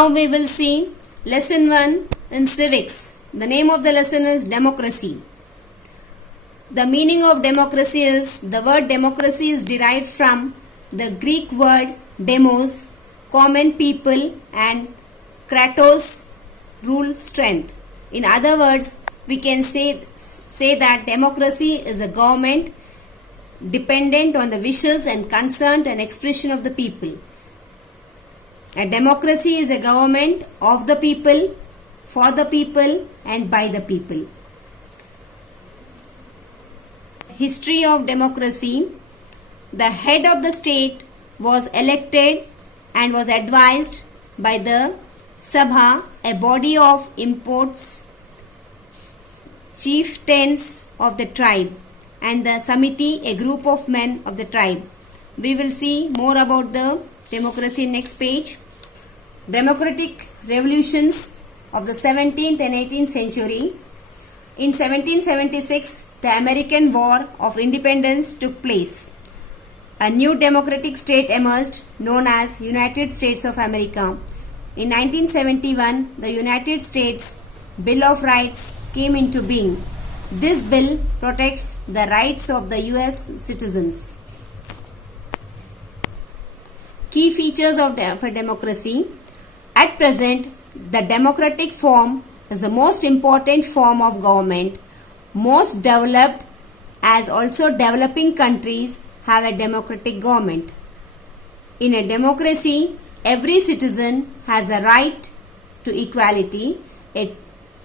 Now we will see lesson 1 in civics. The name of the lesson is democracy. The meaning of democracy is, the word democracy is derived from the Greek word demos, common people, and kratos, rule, strength. In other words, we can say that democracy is a government dependent on the wishes and consent and expression of the people. A democracy is a government of the people, for the people, and by the people. History of democracy. The head of the state was elected and was advised by the Sabha, a body of imports, chieftains of the tribe, and the Samiti, a group of men of the tribe. We will see more about the democracy next page. Democratic revolutions of the 17th and 18th century. In 1776, the American War of Independence took place. A new democratic state emerged known as United States of America. In 1971, the United States Bill of Rights came into being. This bill protects the rights of the US citizens. Key features of democracy. At present, the democratic form is the most important form of government. Most developed as also developing countries have a democratic government. In a democracy, every citizen has a right to equality. A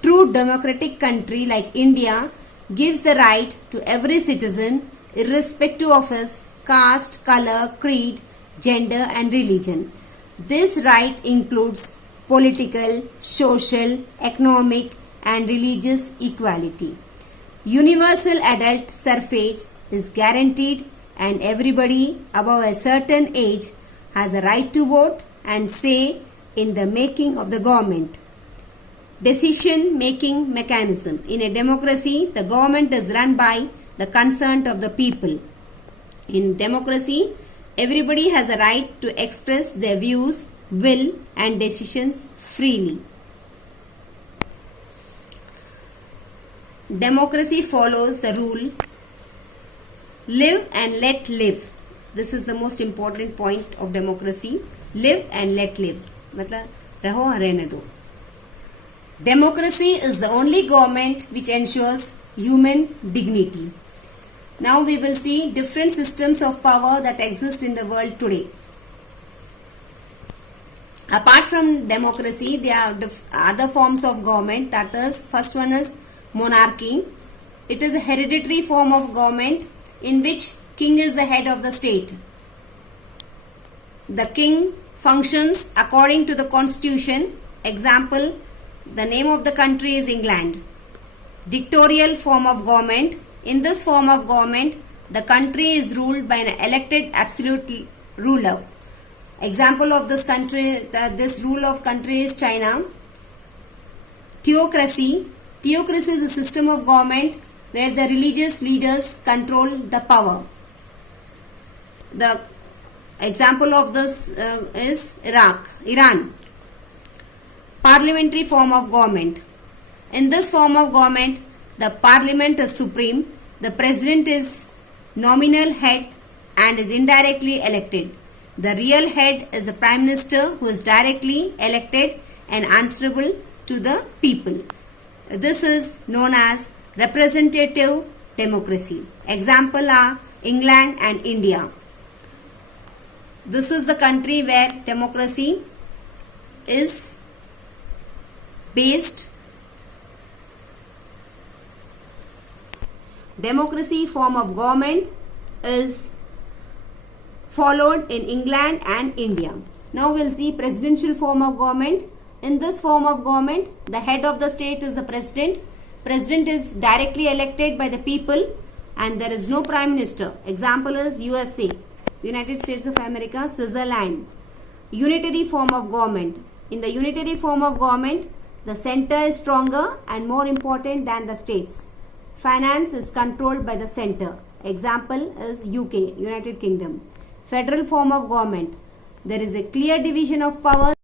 true democratic country like India gives the right to every citizen irrespective of his caste, color, creed, gender and religion. This right includes political, social, economic and religious equality. Universal adult suffrage is guaranteed and everybody above a certain age has a right to vote and say in the making of the government. Decision making mechanism. In a democracy, the government is run by the consent of the people. In democracy, everybody has a right to express their views, will and decisions freely. Democracy follows the rule live and let live. This is the most important point of democracy. Live and let live. मतलब रहो और रहने दो. Democracy is the only government which ensures human dignity. Now we will see different systems of power that exist in the world today. Apart from democracy, there are other forms of government. That is, first one is monarchy. It is a hereditary form of government in which king is the head of the state. The king functions according to the constitution. Example, the name of the country is England. Dictatorial form of government. In this form of government, the country is ruled by an elected absolute ruler. Example of this country, this rule of country is China. Theocracy. Theocracy is a system of government where the religious leaders control the power. The example of this is Iran. Parliamentary form of government. In this form of government, the parliament is supreme. The president is nominal head and is indirectly elected. The real head is the prime minister who is directly elected and answerable to the people. This is known as representative democracy. Example are England and India. This is the country where democracy is based. Democracy form of government is followed in England and India. Now we will see presidential form of government. In this form of government, the head of the state is the president. President is directly elected by the people and there is no prime minister. Example is USA, United States of America, Switzerland. Unitary form of government. In the unitary form of government, the center is stronger and more important than the states. Finance is controlled by the center. Example is UK, United Kingdom. Federal form of government. There is a clear division of powers